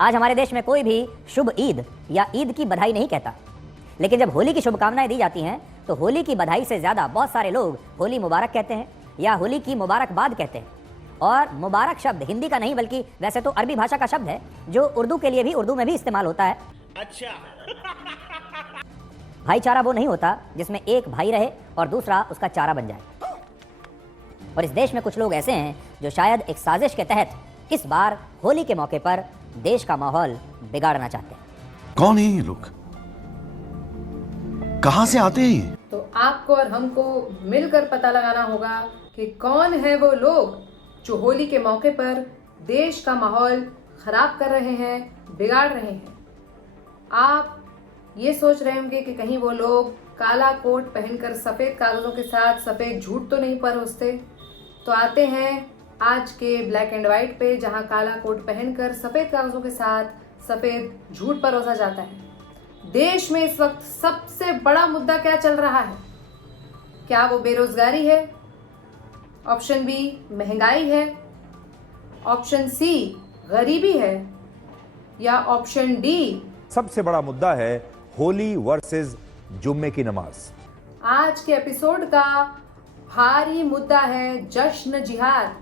आज हमारे देश में कोई भी शुभ ईद या ईद की बधाई नहीं कहता, लेकिन जब होली की शुभकामनाएं दी जाती हैं तो होली की बधाई से ज़्यादा बहुत सारे लोग होली मुबारक कहते हैं या होली की मुबारकबाद कहते हैं। और मुबारक शब्द हिंदी का नहीं बल्कि वैसे तो अरबी भाषा का शब्द है, जो उर्दू के लिए भी उर्दू में भी इस्तेमाल होता है। अच्छा। भाईचारा वो नहीं होता जिसमें एक भाई रहे और दूसरा उसका चारा बन जाए। और इस देश में कुछ लोग ऐसे हैं जो शायद एक साजिश के तहत इस बार होली के मौके पर देश का माहौल बिगाड़ना चाहते हैं। कौन है ये लोग, कहां से आते हैं? तो आपको और हमको मिलकर पता लगाना होगा कि कौन है वो लोग जो होली के मौके पर देश का माहौल खराब कर रहे हैं, बिगाड़ रहे हैं। आप ये सोच रहे होंगे कि कहीं वो लोग काला कोट पहनकर सफ़ेद कागज़ों के साथ सफ़ेद झूठ तो नहीं परोसते। तो आते हैं आज के ब्लैक एंड वाइट पे, जहां काला कोट पहनकर सफ़ेद कागज़ों के साथ सफ़ेद झूठ परोसा जाता है। देश में इस वक्त सबसे बड़ा मुद्दा क्या चल रहा है? क्या वो बेरोजगारी है? ऑप्शन बी महंगाई है, ऑप्शन सी गरीबी है, या ऑप्शन डी सबसे बड़ा मुद्दा है होली वर्सेस जुम्मे की नमाज। आज के एपिसोड का भारी मुद्दा है जश्न जिहाद।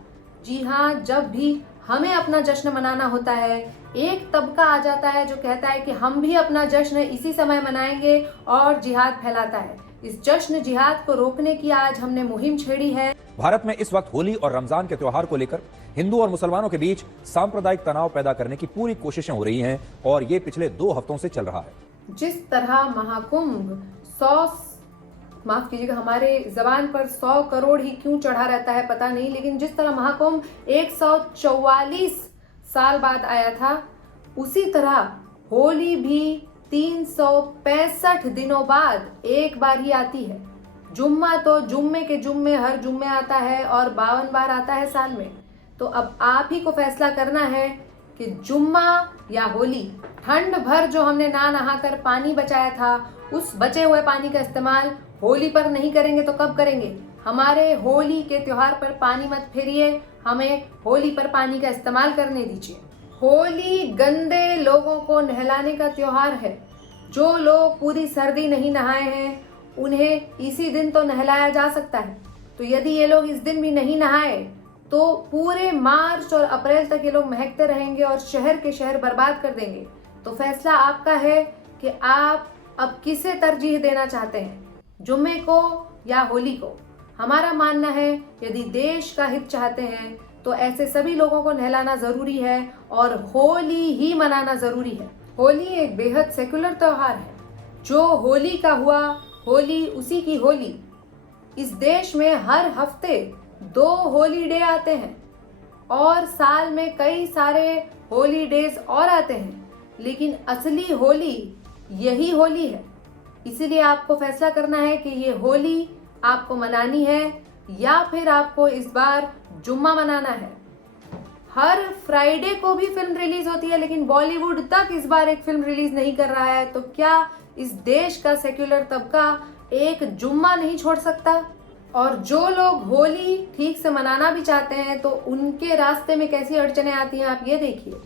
जी हाँ, जब भी हमें अपना जश्न मनाना होता है, एक तबका आ जाता है जो कहता है कि हम भी अपना जश्न इसी समय मनाएंगे और जिहाद फैलाता है। इस जश्न जिहाद को रोकने की आज हमने मुहिम छेड़ी है। भारत में इस वक्त होली और रमजान के त्योहार को लेकर हिंदू और मुसलमानों के बीच सांप्रदायिक तनाव पैदा करने की पूरी कोशिशें हो रही हैं और ये पिछले 2 हफ्तों से चल रहा है। जिस तरह महाकुंभ 100 माफ कीजिएगा, हमारे जबान पर 100 करोड़ ही क्यों चढ़ा रहता है पता नहीं, लेकिन जिस तरह महाकुंभ 144 साल बाद आया था, उसी तरह होली भी 365 दिनों बाद एक बार ही आती है। जुम्मा तो जुम्मे के जुम्मे हर जुम्मे आता है और 52 बार आता है साल में। तो अब आप ही को फैसला करना है कि जुम्मा या होली। ठंड भर जो हमने ना नहाकर पानी बचाया था, उस बचे हुए पानी का इस्तेमाल होली पर नहीं करेंगे तो कब करेंगे? हमारे होली के त्योहार पर पानी मत फेरिए, हमें होली पर पानी का इस्तेमाल करने दीजिए। होली गंदे लोगों को नहलाने का त्योहार है। जो लोग पूरी सर्दी नहीं नहाए हैं, उन्हें इसी दिन तो नहलाया जा सकता है। तो यदि ये लोग इस दिन भी नहीं नहाए तो पूरे मार्च और अप्रैल तक ये लोग महकते रहेंगे और शहर के शहर बर्बाद कर देंगे। तो फैसला आपका है कि आप अब किसे तरजीह देना चाहते हैं, जुम्मे को या होली को। हमारा मानना है यदि देश का हित चाहते हैं तो ऐसे सभी लोगों को नहलाना जरूरी है और होली ही मनाना जरूरी है। होली एक बेहद सेकुलर त्योहार है। जो होली का हुआ, होली उसी की होली। इस देश में हर हफ्ते 2 होली डे आते हैं और साल में कई सारे होली डेज और आते हैं, लेकिन असली होली यही होली है। इसीलिए आपको फैसला करना है कि ये होली आपको मनानी है या फिर आपको इस बार जुम्मा मनाना है। हर फ्राइडे को भी फिल्म रिलीज होती है, लेकिन बॉलीवुड तक इस बार एक फिल्म रिलीज नहीं कर रहा है। तो क्या इस देश का सेक्युलर तबका एक जुम्मा नहीं छोड़ सकता? और जो लोग होली ठीक से मनाना भी चाहते हैं तो उनके रास्ते में कैसी अड़चने आती हैं आप ये देखिए।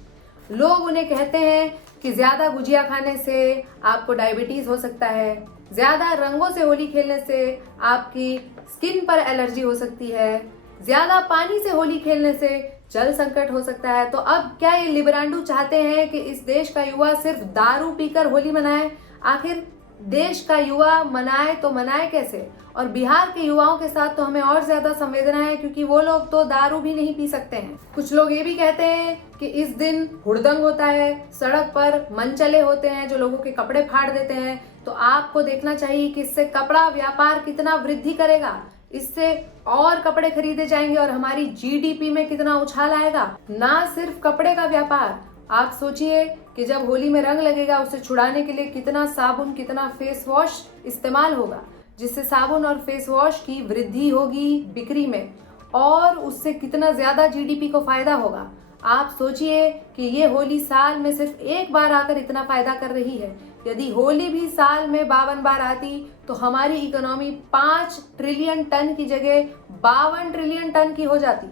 लोग उन्हें कहते हैं कि ज्यादा गुजिया खाने से आपको डायबिटीज हो सकता है, ज्यादा रंगों से होली खेलने से आपकी स्किन पर एलर्जी हो सकती है, ज्यादा पानी से होली खेलने से जल संकट हो सकता है। तो अब क्या ये लिबरांडू चाहते हैं कि इस देश का युवा सिर्फ दारू पीकर होली मनाए? आखिर देश का युवा मनाए तो मनाए कैसे? और बिहार के युवाओं के साथ तो हमें और ज्यादा संवेदना है, क्योंकि वो लोग तो दारू भी नहीं पी सकते हैं। कुछ लोग ये भी कहते हैं कि इस दिन हुड़दंग होता है, सड़क पर मनचले होते हैं जो लोगों के कपड़े फाड़ देते हैं। तो आपको देखना चाहिए कि इससे कपड़ा व्यापार कितना वृद्धि करेगा, इससे और कपड़े खरीदे जाएंगे और हमारी जीडीपी में कितना उछाल आएगा। ना सिर्फ कपड़े का व्यापार, आप सोचिए कि जब होली में रंग लगेगा उसे छुड़ाने के लिए कितना साबुन, कितना फेस वॉश इस्तेमाल होगा, जिससे साबुन और फेस वॉश की वृद्धि होगी बिक्री में और उससे कितना ज्यादा जीडीपी को फायदा होगा। आप सोचिए कि ये होली साल में सिर्फ एक बार आकर इतना फायदा कर रही है। यदि होली भी साल में 52 बार आती तो हमारी इकोनॉमी 5 ट्रिलियन टन की जगह 52 ट्रिलियन टन की हो जाती।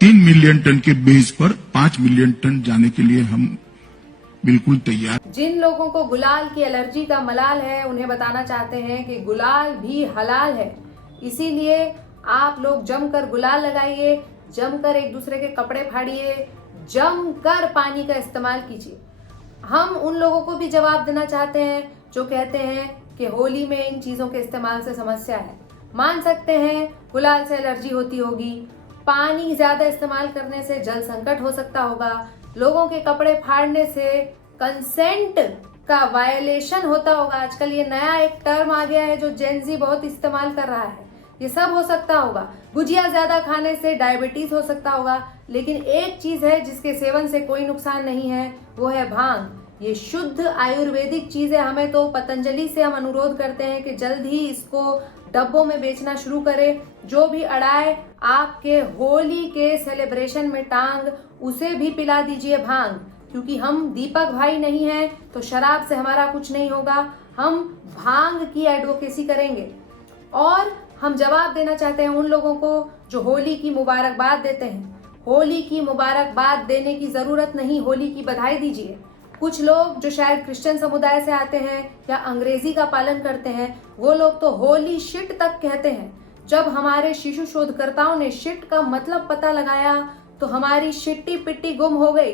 3 मिलियन टन के बेस पर 5 मिलियन टन जाने के लिए हम बिल्कुल तैयार। जिन लोगों को गुलाल की एलर्जी का मलाल है उन्हें बताना चाहते हैं कि गुलाल भी हलाल है, इसीलिए आप लोग जमकर गुलाल लगाइए, जमकर एक दूसरे के कपड़े फाड़िए, जमकर पानी का इस्तेमाल कीजिए। हम उन लोगों को भी जवाब देना चाहते हैं जो कहते हैं कि होली में इन चीज़ों के इस्तेमाल से समस्या है। मान सकते हैं गुलाल से एलर्जी होती होगी, पानी ज़्यादा इस्तेमाल करने से जल संकट हो सकता होगा, लोगों के कपड़े फाड़ने से कंसेंट का वायलेशन होता होगा। आजकल ये नया एक टर्म आ गया है जो जेनजी बहुत इस्तेमाल कर रहा है, ये सब हो सकता होगा। गुजिया ज़्यादा खाने से डायबिटीज़ हो सकता होगा, लेकिन एक चीज़ है जिसके सेवन से कोई नुकसान नहीं है, वो है भांग। ये शुद्ध आयुर्वेदिक चीज़ है। हमें तो पतंजलि से हम अनुरोध करते हैं कि जल्द ही इसको डब्बों में बेचना शुरू करें। जो भी अड़ाए आपके होली के सेलिब्रेशन में टांग, उसे भी पिला दीजिए भांग, क्योंकि हम दीपक भाई नहीं हैं तो शराब से हमारा कुछ नहीं होगा। हम भांग की एडवोकेसी करेंगे। और हम जवाब देना चाहते हैं उन लोगों को जो होली की मुबारकबाद देते हैं। होली की मुबारकबाद देने की ज़रूरत नहीं, होली की बधाई दीजिए। कुछ लोग जो शायद क्रिश्चियन समुदाय से आते हैं या अंग्रेजी का पालन करते हैं, वो लोग तो होली शिट तक कहते हैं। जब हमारे शिशु शोधकर्ताओं ने शिट का मतलब पता लगाया तो हमारी शिट्टी पिट्टी गुम हो गई।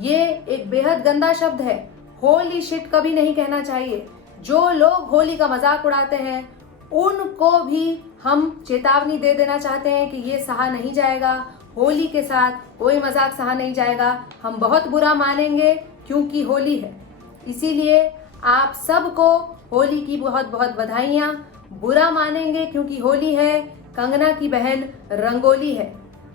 ये एक बेहद गंदा शब्द है, होली शिट कभी नहीं कहना चाहिए। जो लोग होली का मजाक उड़ाते हैं उनको भी हम चेतावनी दे देना चाहते हैं कि ये सहा नहीं जाएगा। होली के साथ कोई मजाक सहा नहीं जाएगा। हम बहुत बुरा मानेंगे क्योंकि होली है। इसीलिए आप सबको होली की बहुत बहुत बधाइयाँ। बुरा मानेंगे क्योंकि होली है, कंगना की बहन रंगोली है।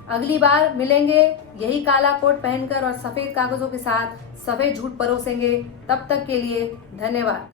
अगली बार मिलेंगे यही काला कोट पहनकर और सफेद कागजों के साथ सफेद झूठ परोसेंगे। तब तक के लिए धन्यवाद।